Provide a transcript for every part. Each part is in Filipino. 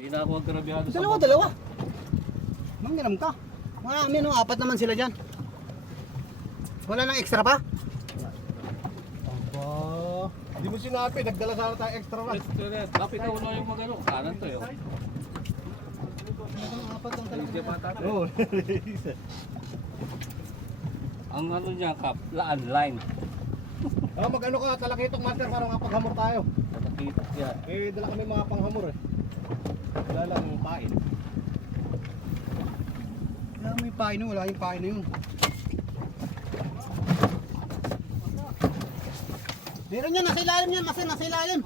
Hindi na ako magkarabihado sa Dalawa, dalawa. Manghiram ka. Marami no, apat naman sila dyan. Wala nang extra pa? Aba, hindi mo sinabi, nagdala sana tayo extra rod. Kapit na ulo yung magano. Kanan to yun. Apat lang talaga. Hindi pa tayo. Oo. Ang ano niya, Kap, laan line. Mag-ano ka, talakitong master para makapaghamor tayo. Nakakita siya. Eh, dala kami mga panghamor eh. Wala lang pain. Wala may pain no, wala yung pain na yun. Meron yan, nasa ilalim yan, nasa ilalim.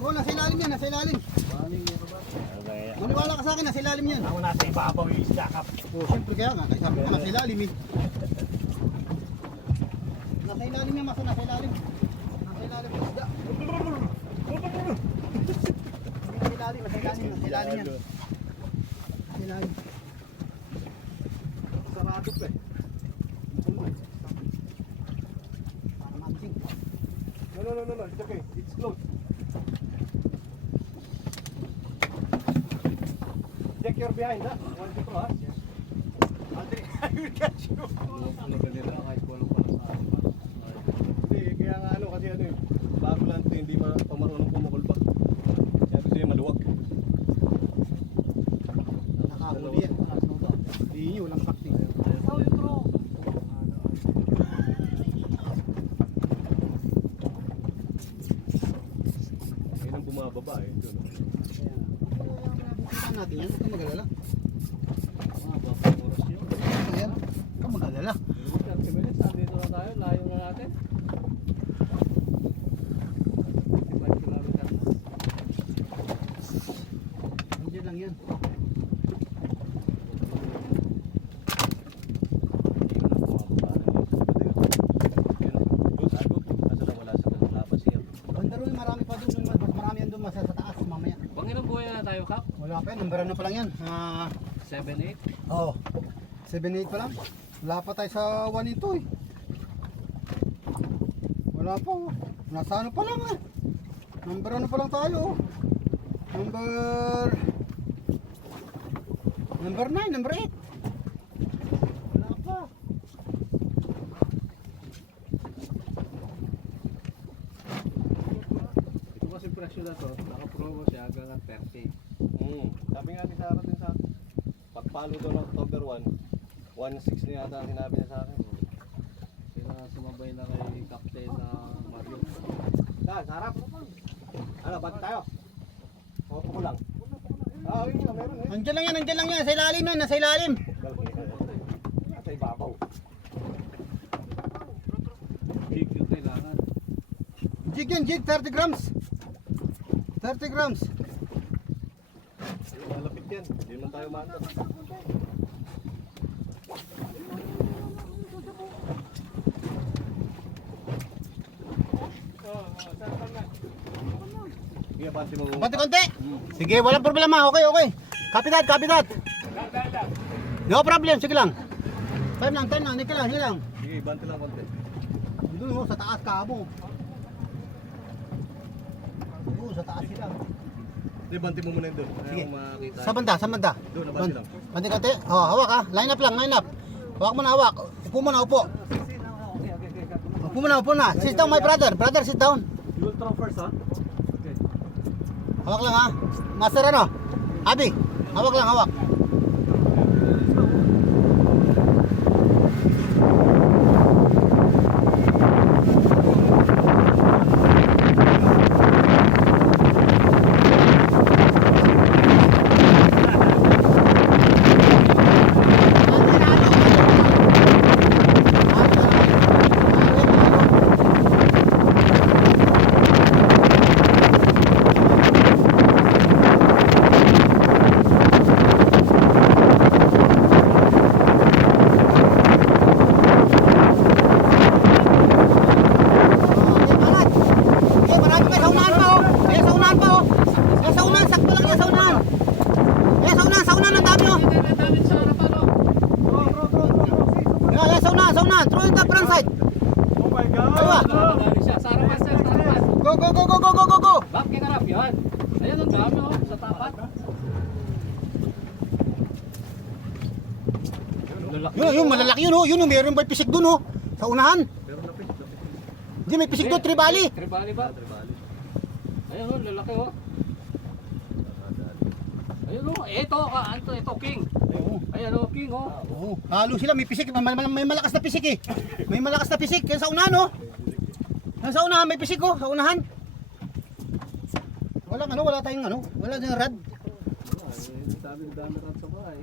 Oo, nasa ilalim yan, nasa ilalim. Maniwala ka sa akin, nasa ilalim yan. Ako nasa ibabaw yung isda kap. Oo, siyempre kaya nga, kaya sabi ko nasa ilalim eh. Nasa ilalim yan, nasa ilalim. Nasa ilalim yung isda. Nasa ilalim, nasa ilalim, nasa ilalim yan. Nasa ilalim. Sarado pa eh. Para magising. No, it's okay. It's closed. Check your behind, ha? One, two, ha? Andre, I will catch you. Naganila kahit walang pala sa akin. Hindi, kaya nga ano, kasi ano yung bago lang ito, hindi pa marunong pumukulba. Kaya ito siya maluwag. Nakahuli yan. Hindi nyo, walang sakti. Ngayon ang bumababa eh. Ito, no? Bukisan natin yan, huwag kang mag-alala. Bakit oras yun? Ayan, huwag kang mag-alala. 30 minutes, andito na tayo. Layo na natin. 5 kilometers. Andiyan lang yan. Bandarol, marami pa doon. Mas marami yan doon, sa taas mamaya. Pangilang buhay na tayo, Kap? Wala pa yan, number ano pa lang yan. 7-8? Oo. 7-8 pa lang. Wala pa tayo sa 1 ito eh. Wala pa oh. Nasa ano pa lang eh. Number ano pa lang tayo oh. Number 9, number 8. Wala pa. Ito kasi presyo na to. Naka-promo siya hanggang 30. Sabi nga ni Sarah din sa pagpalo daw ng October 1, 1.6 na yata ang sinabi niya sa akin. Sila sumabay na kay Captain na Mario. Sarap. Ano, bag tayo? Opo ko lang. Yun nga, meron eh. Andiyan lang yan. Sa ilalim yan, nasa ilalim. Sa ibabaw. Big yung kailangan. Jig yan, jig. 30 grams. 30 grams. Malapit yan. Hindi naman tayo maanap. Sige, bati mo. Konti-konti. Sige, walang problema. Okay. Copy that. No problem, sige lang. Time lang. Hindi lang. Sige, bante lang konti. Doon mo, sa taas ka mo. Doon, sa taas sila. Hindi, bante mo muna yun doon. Sige. Ayaw makita. Sa banda. Doon, nabante lang. Konti-konti. Hawak ha. Line up lang. Hawak mo na, hawak. Upo mo na, upo. Upo na. Sit down, my brother. Brother, sit down. You will throw first, ha? Okay. Hawak lang ha. Master ano? Abi, hawak lang, hawak. Yun, malalaki yun, oh. Yun, oh, meron ba pisik dun, oh. Sa unahan. Pero lapit. Hindi, may pisik doon, tribali. Tribali ba? Tribali. Ayun oh, lalaki oh. Ayun oh, ito king. Ayan oh, king oh. Oo, halo sila, may pisik, may malakas na pisik eh. May malakas na pisik, yan sa unahan, oh. Yan sa unahan, may pisik, oh, sa unahan. Wala tayong wala tayong rad. Sabi ng dami rat sa bahay.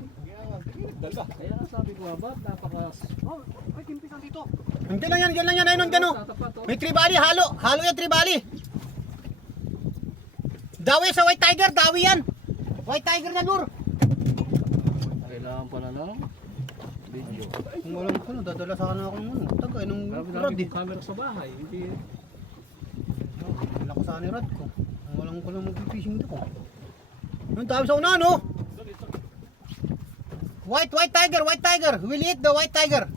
Kaya nga sabi ko ba, may timpisan dito. Hindi lang yan, ayun, gano. May tribali, halo yan, tribali. Dawi sa white tiger, dawi yan. White tiger na lure. Kailangan pa na lang. Video. Kung walang ko, dadala sa kanan ako ng tagay ng Grabe rad namin eh. yung camera sa bahay. Hindi. Wala ko sa kanan rad ko. Kung walang ko lang mag-fishing dito ko. Yung dami sa unahan, oh. White tiger. We'll eat the white tiger.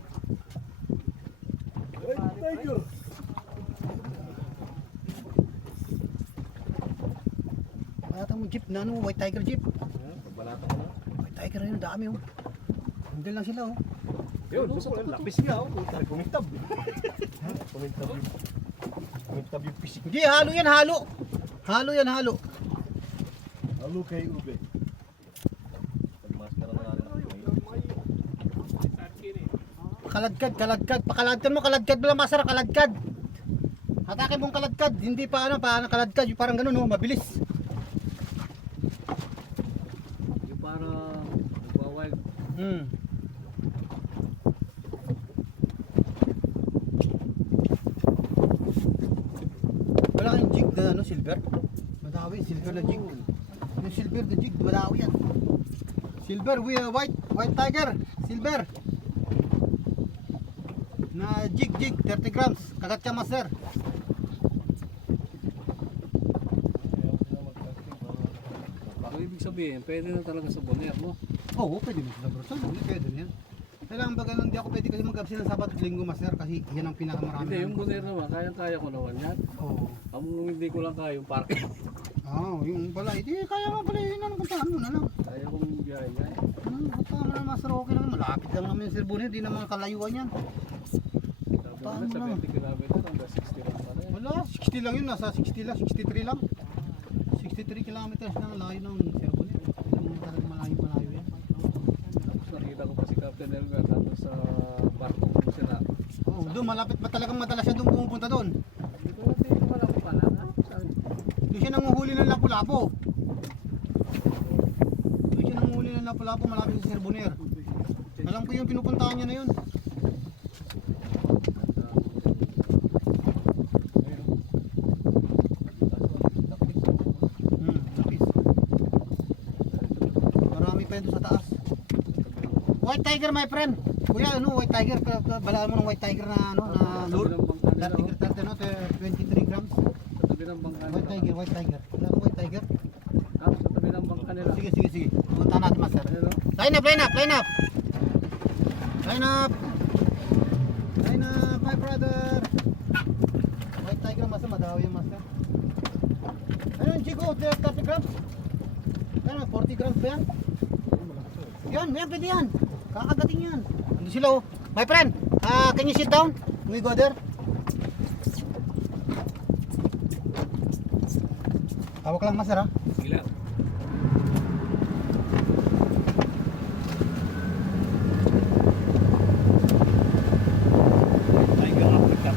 Kaya mo jeep na white tiger jeep. Pagbalatan ko na. White tiger na yun, dami, oh. Hindi lang sila, oh. Yun, lapis nga oh. Kumintab. Kumintab yung pisik. Hindi, halo yan, halo. Halo yan, halo. Halo kay ube. Pagmaskara na natin. Kaladkad. Pakaladkad mo, kaladkad lang masarap, kaladkad. Hatakin mong kaladkad, hindi pa kaladkad, yung parang ganun, oh, mabilis. Yung parang nagwawild. Wala kayong jig na silver? Madawi, silver na jig. Yung silver na jig, madawi yan. Silver, white tiger, silver. Na jig, 30 grams, kagat ka master. Ang ibig sabihin, pwede na talaga sa boner, no? Oo, pwede mo sila bro. Pwede na yan. Kailangan ba ganun, di ako pwede kasi mag-absent ng Sabat at Linggo master kasi yan ang pinakamarami. Hindi, yung boner naman, kaya ko naman yan. Oo. Ang hindi ko lang kaya yung parking. Yung pala, hindi kaya nga pala yun, puntahan mo na lang. Kaya kong biyahe yan. Puntahan mo na master, okay lang, malapit lang naman yung Sir Bonnie, di na mga kalayuan yan. Sabi nila, 70 kilometer hanggang 60 lang pala yan. Wala, 60 lang yun, nasa 60 lang, 63 lang. 63 kilometers lang layo ng Sir Bonnie. Alam mo talaga malayo yan. Tapos nakita ko pa si Captain Elmer nandun sa barko kung sila. Oo, doon malapit ba talagang madalas siya doon pumupunta doon. Hindi ko alam pala. Doon siya nanguhuli ng lapu-lapu. Doon siya nanguhuli ng lapu-lapu malapit sa Sir Bonnie. Alam ko yung pinupuntahan niya na yun. Lapis. Marami pa yun doon sa taas. White tiger my friend. Kuya, white tiger, balaan mo ng white tiger na na lure. 23 grams. Sa tabi ng bangka nila. White tiger. Wala kang white tiger. Tapos sa tabi ng bangka nila. Sige. Punta natin master. Ano, no? Line up, my brother. White tiger master, madawi yung master. Ayun, Chico, 30 grams. Ayun, 40 grams ba yan? Yan, pwede yan. Kakagating yan. Ando sila, oh. My friend, can you sit down? We go there. Hawak lang master, ha? Sige lang. Tiger Africa.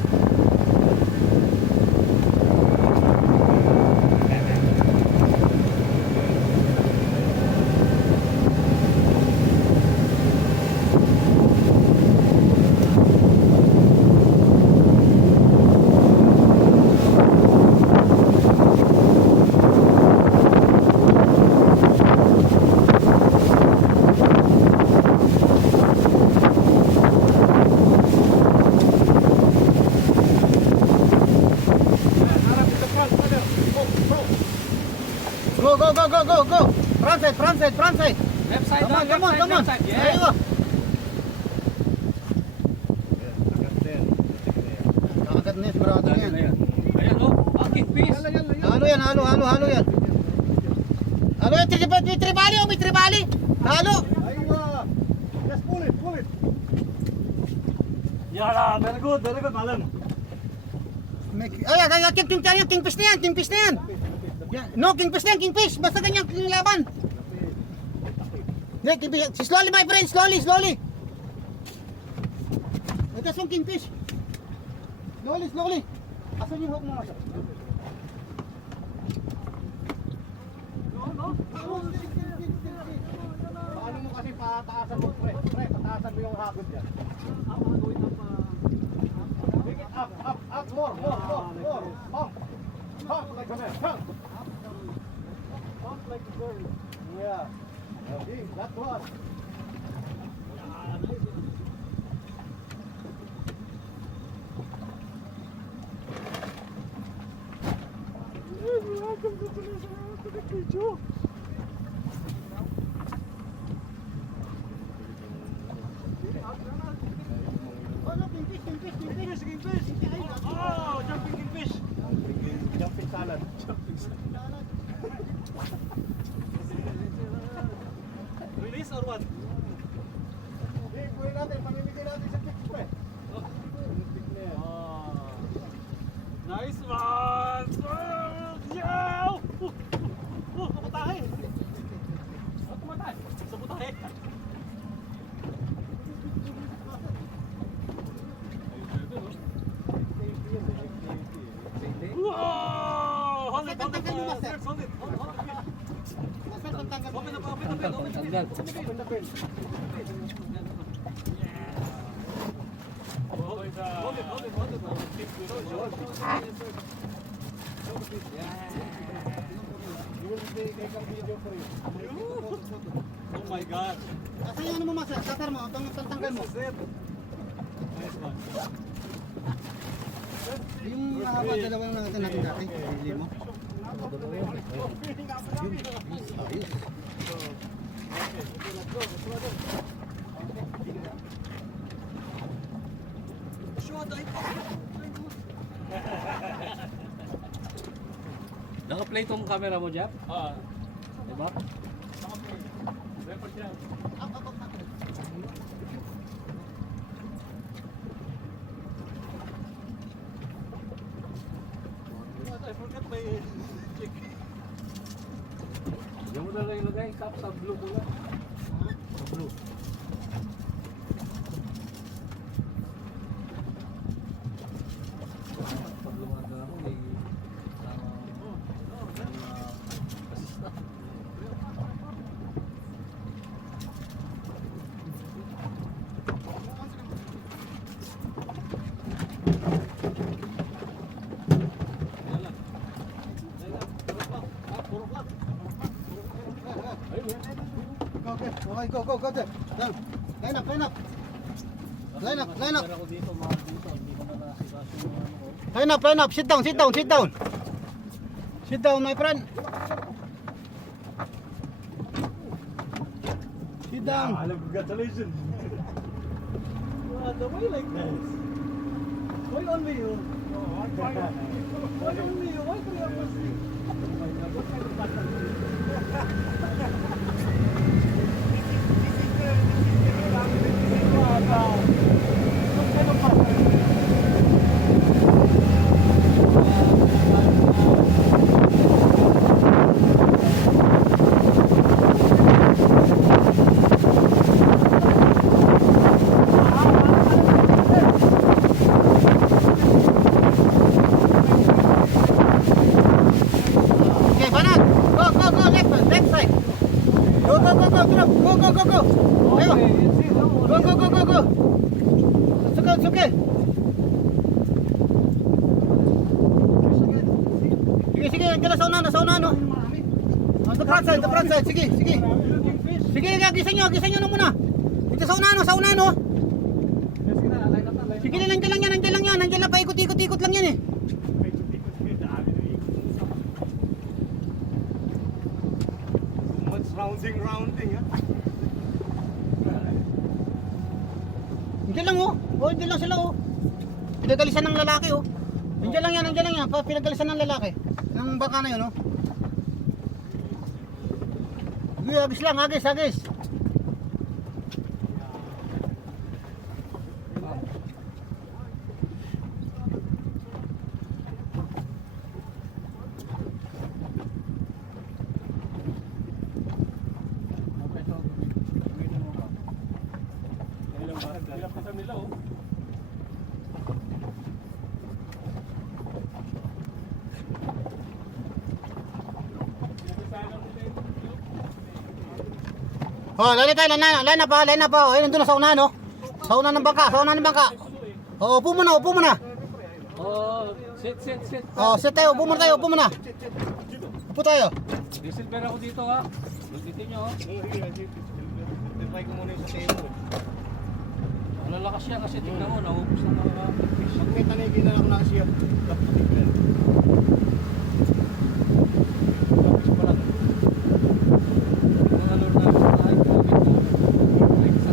Go. Front side. Left side, Come on. left side. There Yeah. you go. Kakagat na yan, sigurado na yan. Ayan, oh. Aking fish. Halo yan. Halo yan, may tribali. Halo. Aywa! Just pull it! Yala, very good, malam. Ay, kingfish na yan, kingfish na yan. Yan. No, kingfish na yan, kingfish. Basta ganyan yung laban. Hindi, kingfish. Slowly my friend, slowly. Ito yung kingfish. Slowly. Asan yung hook mo masya? Paano mo kasi pataasan mo, pre? Pre, pataasan mo yung hagod yan. Make it up, more. Pump like a man, pump. Pump like a bird. Yeah. Okay, that one. Oh, no, kingfish. Oh, jumping kingfish. Jumping salad. Release or what? Hindi, kuhin natin, pamimigay natin sa tips, pre. Nice one! Yow! Kaputahe! Kumatay! Sa putahe! Wow! Hold it! Hold it. Nasaan ang tanggal mo? Open the pen! Hold it! You will take a video for you. Oh my God! Asan yung ano mo masya? Tatar mo, tanggal mo. Nice one! Yung mahaba, dalawa lang natin dati. Hindi mo. Naka-play tong camera mo, Jeff? Diba? Record yan. I forgot my check. Diyan mo na lang ilagay, tap sa blue mo lang. Sa blue. Pag lumaga ako, may assistant. Okay, go. Down. Line up. Ako dito, mahal dito. Hindi ko na nakasikaso yung ano ko. Line up. Sit down. Sit down, my friend. Sit down. Congratulations. Why like this? Why only you? Why only you? Why three of us? Oh my God, what kind of battle? Okay, Banat. Go, left side. Go. Ayo. Go. It's okay. Sige, nandiyan na sa unahan, no? On the front side, sige. Sige, gisan nyo na muna. Dito sa unahan, no? Sige, nandiyan lang yan. Nandiyan lang, paikot-ikot lang yan, eh. Rounding, ha? Nandiyan lang, oh. Nandiyan lang sila, oh. Pinagalisan ng lalaki, oh. Nandiyan lang yan. Pinagalisan ng lalaki. Ng baka na yun, oh. Agis lang, agis. nila oh. Oh, lali tayo, line up pa. Ayun, nandun na sa una, no? Sa una ng bangka. Oh, upo muna. Oh, sit. Oh, sit tayo, upo muna. Upo tayo. Disilver ako dito ha. Lugitin nyo oh. Try ko muna yung sa table. Malalakas siya kasi tignan mo, naubos na mga fish. Pag may tanigi na lang na siya. Tapos pa lang. Mga lord namin sa tayo, grabe ko. Like sa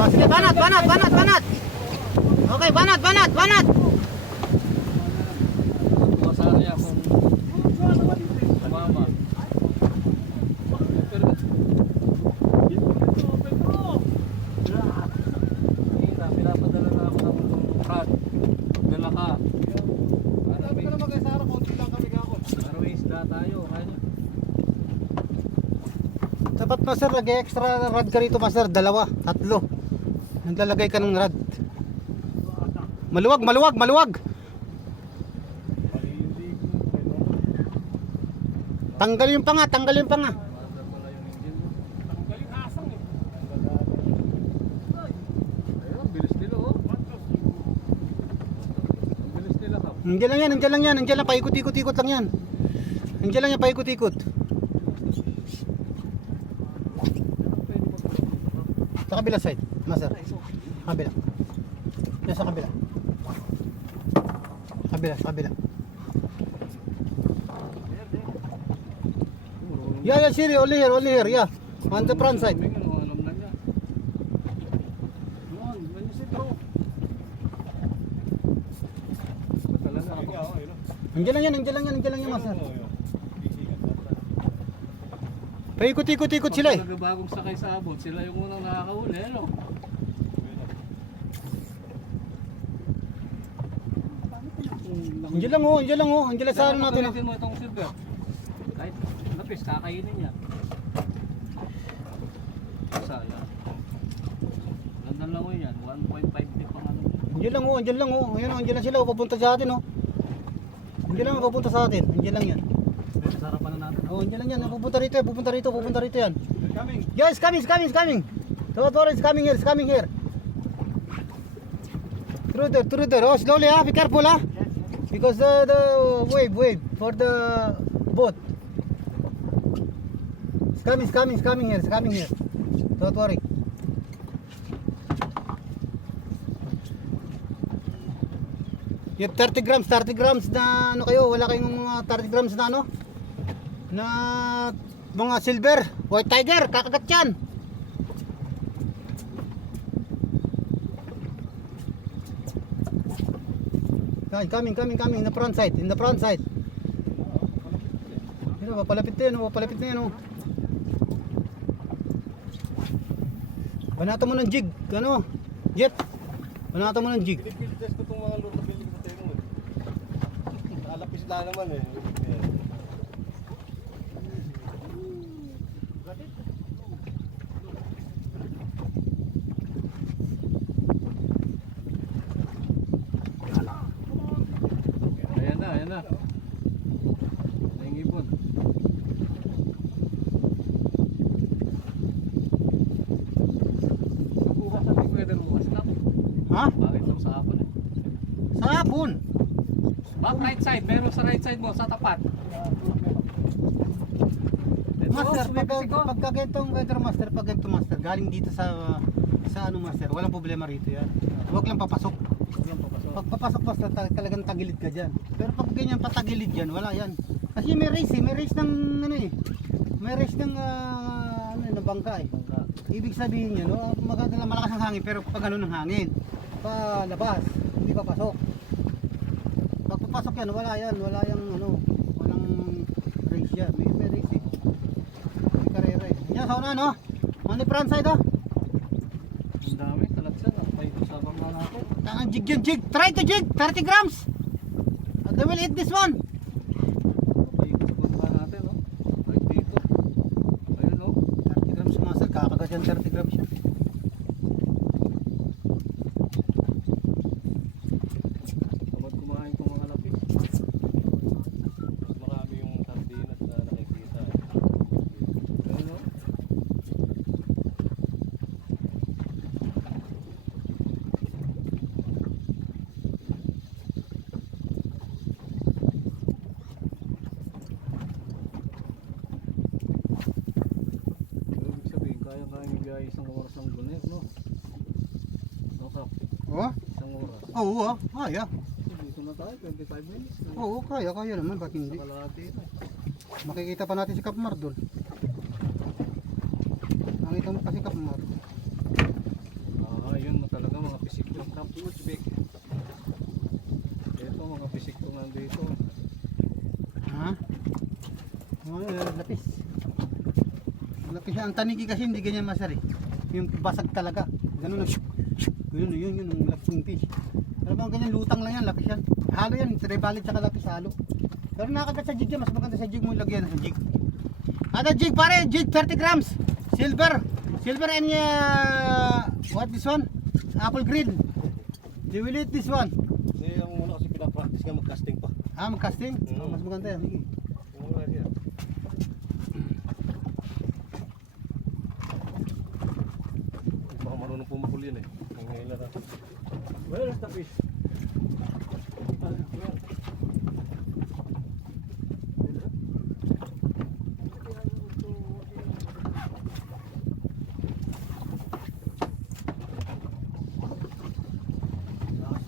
Oh, sige, banat. Okay, banat. sana niya kung mama. Pero pinapadala na ako ng rod. Dala ka. Sabi ko naman kay Sarah, konti lang kami ako. Para may isda tayo. Kaya niya. Dapat master, lagay extra rad ka rito master, 2, 3. Naglalagay ka ng rad. Maluwag. Tanggal yung panga. Maandar mo na yung engine mo. Galing asang eh. Ayun, bilis nila oh. Ang bilis nila ka. Nandiyan lang, paikot-ikot lang yan. Nandiyan lang yan, paikot-ikot. Sa kabila side, master. Kabila. Yan sa kabila. Kabila. Yeah, Siri, only here, yeah. On the front side. Alam na niya. Yun, ganyan si bro. Talaga ako. Nandiyan lang yan, master. Paikot-ikot sila eh. Pag bagong sakay sa abot, sila yung unang nakakahuli, ano? Nandiyan lang oh. Nandiyan lang sa ano natin. Gamitin mo itong silver. Kahit lapis, kakainin niya. Sayang. Ganda lang mo yan, 1.5 feet pang ano. Nandiyan lang oh. Nandiyan lang sila, papunta sa atin oh. Nandiyan lang papunta sa atin. Nandiyan lang yan. Sarapan na natin. Oh, nandiyan lang yan. Pupunta rito yan. Coming. Guys, coming. Don't worry, it's coming here. Through there. Oh, slowly, be careful, because the wave for the boat. It's coming here. Don't worry. You have 30 grams na ano kayo, wala kayong mga 30 grams na ano? Na mga silver, white tiger, kakagat yan. Coming, in the front side. Papalapit na yan, oh. Banata mo ng jig, Jeff. Banata mo ng jig. Pinipilites ko itong mga lord na bili ko sa table. Alapis na naman eh. Ayan na. Nangipon. Bukas sa big weather bukas lang. Ha? Bakit lang sa hapon eh. Sa hapon. Back right side, meron sa right side mo, sa tapat. Master, pagka ganitong weather master, galing dito sa ano master, walang problema rito yan. Huwag lang papasok. Pag papasok master, talagang tagilid ka dyan. Pero pag ganyan patagilid yan, wala yan. Kasi may race ng ano eh. May race ng ng bangka eh. Ibig sabihin niya, no, maganda malakas ang hangin, pero pag ano ng hangin, palabas, hindi papasok. Pag papasok yan, wala yung ano, walang race yan. May race eh. May karera eh. Yan, sa una, no? On the front side, oh. Ang dami, talagsan. Ang paito sa bangka natin. Jig. Try to jig, 30 grams. They will eat this one. Papaikot sa bangka natin, no? Right dito. Ayun, no? 30 grams master, kakagat yan 30 grams yan. Tamad kumain kong mga lapis. Mas marami yung sardinas na nakikita. Ayun, no? Ibig sabihin, kaya-kaya yung biyahe isang oras ng gunet, no? No, Kap? Oh? Isang oras. Oo, kaya. Dito na tayo, 25 minutes. Oo, kaya naman, ba't hindi? Sa kalahati na. Makikita pa natin si Kapmar doon. Nakita mo pa si Kapmar. Yun mo talaga mga pisikto. Tapos big. Ito mga pisikto nandito. Ha? Oh, lapis. Lapis ang tanigi kasi hindi ganyan masari. Yung basag talaga. Ganun na. Yun yung lapis ng fish. Alam mo, ganyan lutang lang yan, lapis yan. Halo yan, tribalit tsaka lapis halo. Pero nakagat sa jig yan, mas maganda sa jig mo lagyan sa jig. Ada jig pare, jig 30 grams. Silver. Silver and what this one? Apple green. They will eat this one. Kasi yung muna kasi pinapractice nga mag-casting pa. Ah, mag-casting? Oh, mas maganda yan. Sige. Yung muna siya. Baka marunong pumahuli yan eh. Ang ngayon na. Where is the fish?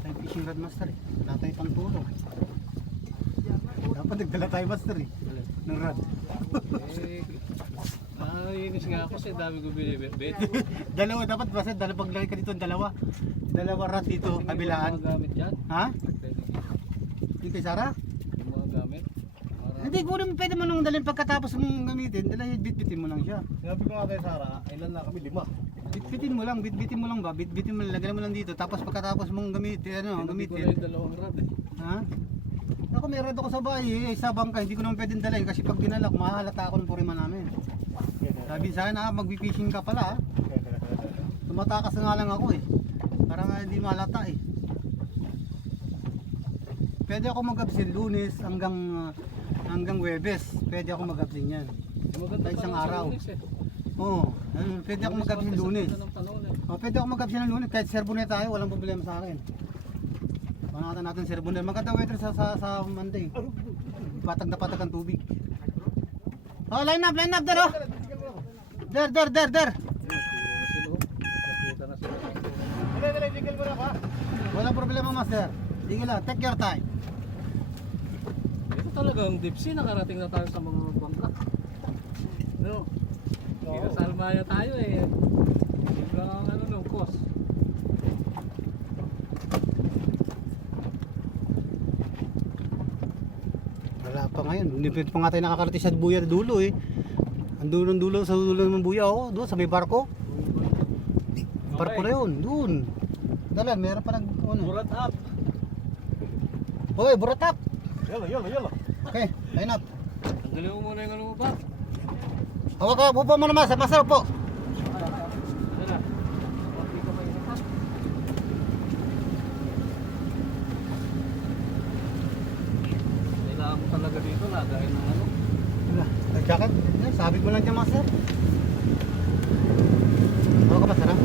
Tayo fishing rod master eh. Wala tayo pang tulong. Dapat nagdala tayo master eh. Ng rod. Inis nga ako kasi dami ko binibit. Dalawa dapat basta paglagay ka dito dalawa. Dalawa rod dito kabilaan. Mga gamit dyan. Ha? Yung kay Sarah? Yung mga gamit. Hindi ko rin pwede mo nung dalhin pagkatapos mong gamitin. Dala bitbitin mo lang siya. Sinabi ko nga kay Sarah, ilan na kami? 5. Bitbitin mo lang ba? Bitbitin mo lang, lagyan mo lang dito. Tapos pagkatapos mong gamitin, Hindi ko na gamitin. yung dalawang rad eh. Ha? Ako may rod ako sa bahay, sa bangka, hindi ko naman pwedeng dalhin kasi pag dinala ko, mahalata ako ng puriman namin. Sabi sa akin, mag-fishing ka pala. Tumatakas na nga lang ako eh. Para nga hindi malata eh. Pwede ako mag-absent Lunes hanggang Webes. Pwede ako mag-absent yan. Maganda Sa isang pa araw. Lunes eh. Oo, pwede ako mag-absent Lunes. Ganda ng panahon eh. Oh, pwede ako mag-absent ng Lunes. Kahit serbonet tayo, walang problema sa akin. Panakatan natin serbonet. Maganda weather sa Monday. Patag na patag ang tubig. Oh, line up there oh. Der. Nakita na sila. Dali, jiggle mo na ka. Walang problema master. Sige lang, take your time. Ito talagang deep sea, nakarating na tayo sa mga bangka. No? Kinasalmaya tayo eh. Hindi lang ang no, cost. Wala pa ngayon. Hindi pa nga tayo nakakarating sa buya dulo eh. Ang dulo sa dulo ng buya oh, doon sa may barko. Barko na yun, doon. Dalan, meron pa nag ano. Burat up! Hoy, buratap. Yalla! Okay, line up. Tanggalin mo muna yung ano mo ba? Hawak ka, upo mo naman, masarap po. Ano na? Hindi ka mainit ha? Kailangan mo talaga dito, lagayin ng ano. Nag-jacket? Sabit mo lang dyan, master. Hawak ka, masarap.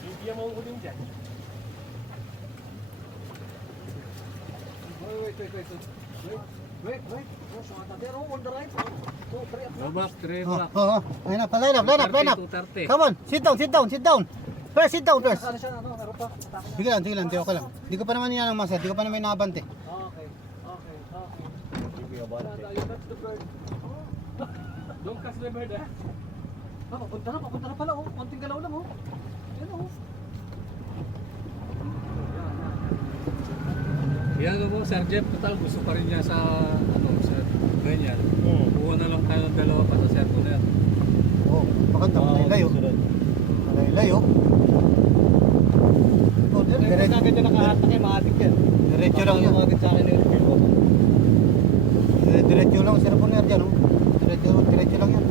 Bibigyan mo ko din dyan. Wait. Robust, 3 o'clock. Ayun na, line up. 2:30. Come on, sit down. First, sit down first. Ano siya, ano, meron pa. Atake na. Sige lang, okay lang. Di ko pa naman yan ang masa, di ko pa naman nabante. Okay. Wala tayo, that's the bird. Don't catch the bird eh. Papunta na pala, oh. Konting galaw lang, oh. Yan, oh. Yan mo, Sir Jeff, total gusto pa rin niya sa ganyan. Buo na lang kayo ng dalawa pa sa circular. Oh, maganda, malaylay oh. Malaylay oh. Oh, diretso Agad yung nakahatak eh, maatik yan. diretso lang yan. Agad sa akin yun. Diretso lang sir Boner dyan oh. Diretso lang yan.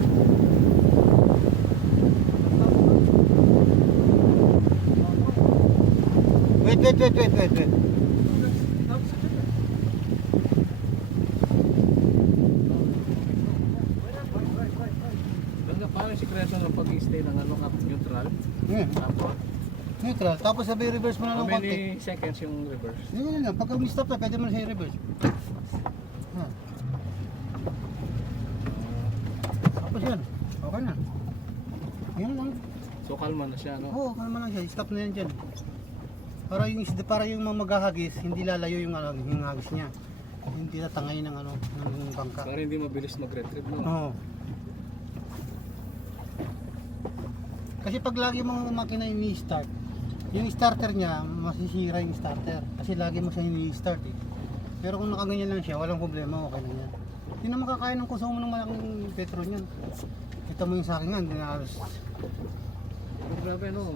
Wait. Ganda pa yung sikreto ng pag-stay ng ano, neutral. Tapos, Neutral, tapos sabi reverse mo na how ng konti. many seconds yung reverse? Yan lang, pagka stop na, pwede mo na siya i-reverse. Tapos yan, okay na. Yan lang. So kalma na siya, no? Oo, kalma lang siya, stop na yan dyan. Para yung mga maghahagis, hindi lalayo yung, yung hagis niya. Hindi tatangay ng ng bangka. Para hindi mabilis mag-retrieve, no? Oo. Kasi pag lagi mong makina ini-start, yung starter niya, masisira yung starter. Kasi lagi mo siya ini-start eh. Pero kung nakaganyan lang siya, walang problema, okay lang yan. Hindi na makakain ng konsumo ng malaking petrol niyan. Kita mo yung sa akin nga, hindi na halos. Pero grabe, no?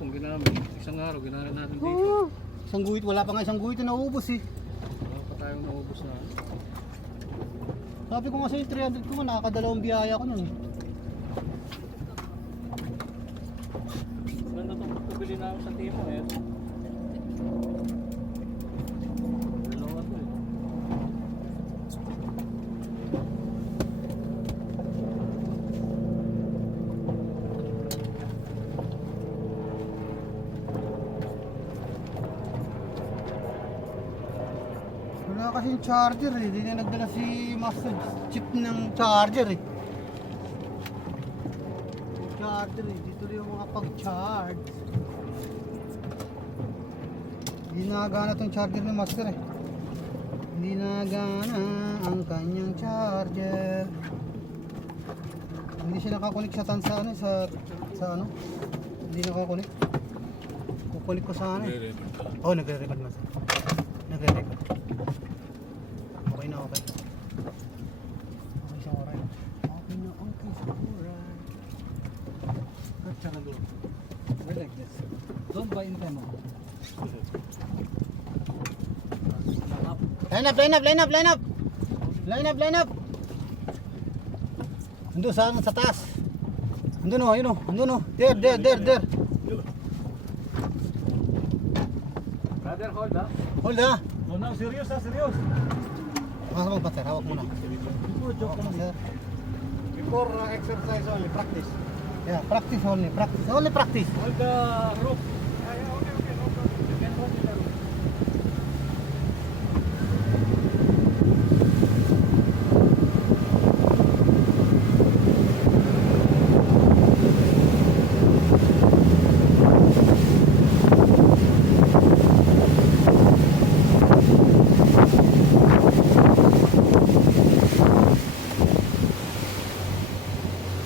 Kung ginamit, isang araw, ginamit natin dito. Oo. Isang guhit, wala pa nga isang guhit na nauubos eh. Wala pa tayong naubos na. Sabi ko nga sa'yo, 300 ko nga, nakakadalawang biyaya ko nun. Ganda itong pagkabili namin sa Timo, eh. Dalawa to, eh. Wala kasing charger eh, hindi na nagdala si Master Chip ng charger eh. Charger eh, dito rin yung mga pag-charge. Hindi nagana tong charger ni Master eh. Hindi nagana ang kanyang charger. Hindi siya nakakunik sa tansa ano, sa ano. Hindi nakakunik. Kukunik ko sa ano eh. Oh, nagre-record Master. Nagre-record. Okay na, okay. Okay sa oray. Okay na, okay sa oray. At saka doon. We're like this. Don't buy in demo. Line up. Andun sa taas. Andun oh, ayun oh. Andun oh. There. Brother, hold, ha? Hold ha. Oh no, serious ha, serious. Hawak mo pa sir, hawak muna. Before joke Hawak mo sir. Before exercise only, practice. Yeah, practice only. Only practice. Hold the rope. Yeah, okay, no problem. You can hold the rope.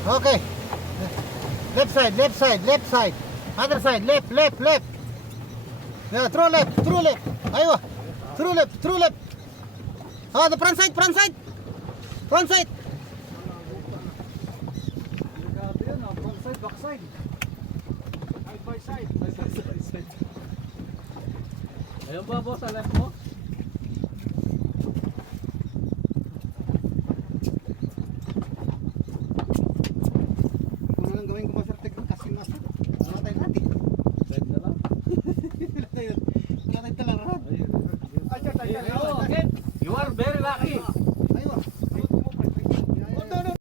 Okay. Left side. Other side, left. Yeah, through left. Aywa. Through left. Oh, the front side. Grabe yun, front side, back side. Side by side. Ayun ba, boss, sa left mo?